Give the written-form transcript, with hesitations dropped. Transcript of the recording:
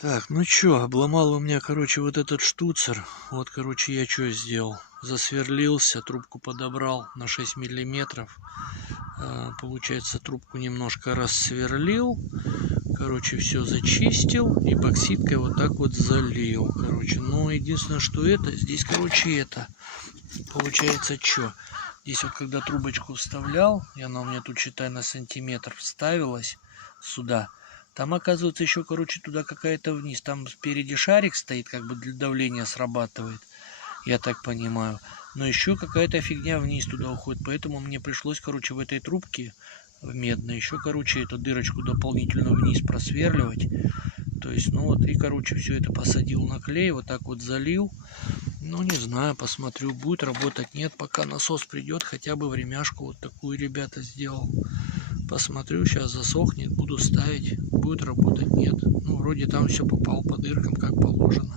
Так, ну чё, обломал у меня, короче, вот этот штуцер. Вот, короче, я что сделал? Засверлился, трубку подобрал на 6 миллиметров. Получается, трубку немножко рассверлил. Короче, все зачистил. Эпоксидкой вот так вот залил. Короче, но единственное, что здесь, короче, получается, что? Здесь вот, когда трубочку вставлял, и она у меня тут, считай, на сантиметр вставилась сюда. Там, оказывается, еще, короче, туда какая-то вниз. Там спереди шарик стоит, как бы для давления срабатывает, я так понимаю. Но еще какая-то фигня вниз туда уходит. Поэтому мне пришлось, короче, в этой трубке в медной еще, короче, эту дырочку дополнительно вниз просверливать. То есть, ну вот, и, короче, все это посадил на клей, вот так вот залил. Ну, не знаю, посмотрю, будет работать, нет. Пока насос придет, хотя бы времяшку вот такую, ребята, сделал. Посмотрю, сейчас засохнет, буду ставить, будет работать, нет. Ну, вроде там все попало по дыркам, как положено.